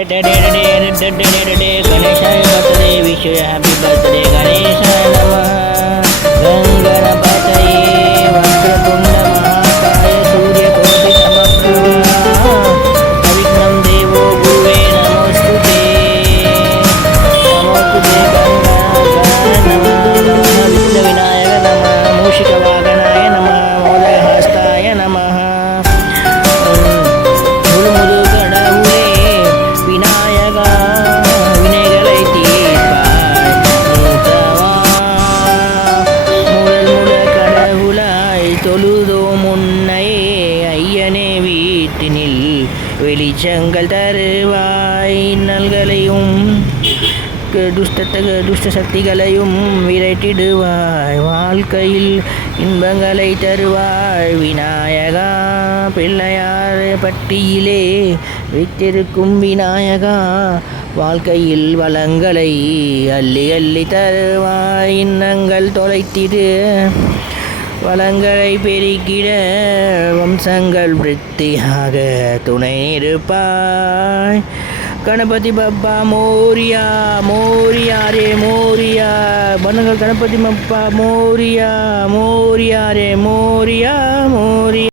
गणेशाय birthday wish you happy birthday गणेशाय नमः गंगणपतये वक्रतुंड महाकाय सूर्यकोटि समप्रभा अविघ्नं देवो गुरुवे नमोस्तुते गंगणाय नमः विघ्नविनायक नमः मूषिकवाहनाय नमः मोदहस्ताय नमः தொழுதோம் உன்னையே ஐயனே வீட்டினில் வெளிச்சங்கள் தருவாய் நல்களையும் துஷ்ட சக்திகளையும் விரட்டிடுவாய் வாழ்க்கையில் இன்பங்களை தருவாய் விநாயகா பிள்ளையார் பட்டியிலே வைத்திருக்கும் விநாயகா வாழ்க்கையில் வளங்களை அள்ளி அள்ளி தருவாய் இன்னங்கள் தொலைத்திடு வளங்களை பெருக்கிட வம்சங்கள் விருத்தியாக துணை இருப்பாய் கணபதி பப்பா மோரியா மோரியா ரே மோரியா பண்ணுங்கள் கணபதி பப்பா மோரியா மோரியா ரே மோரியா மோரியா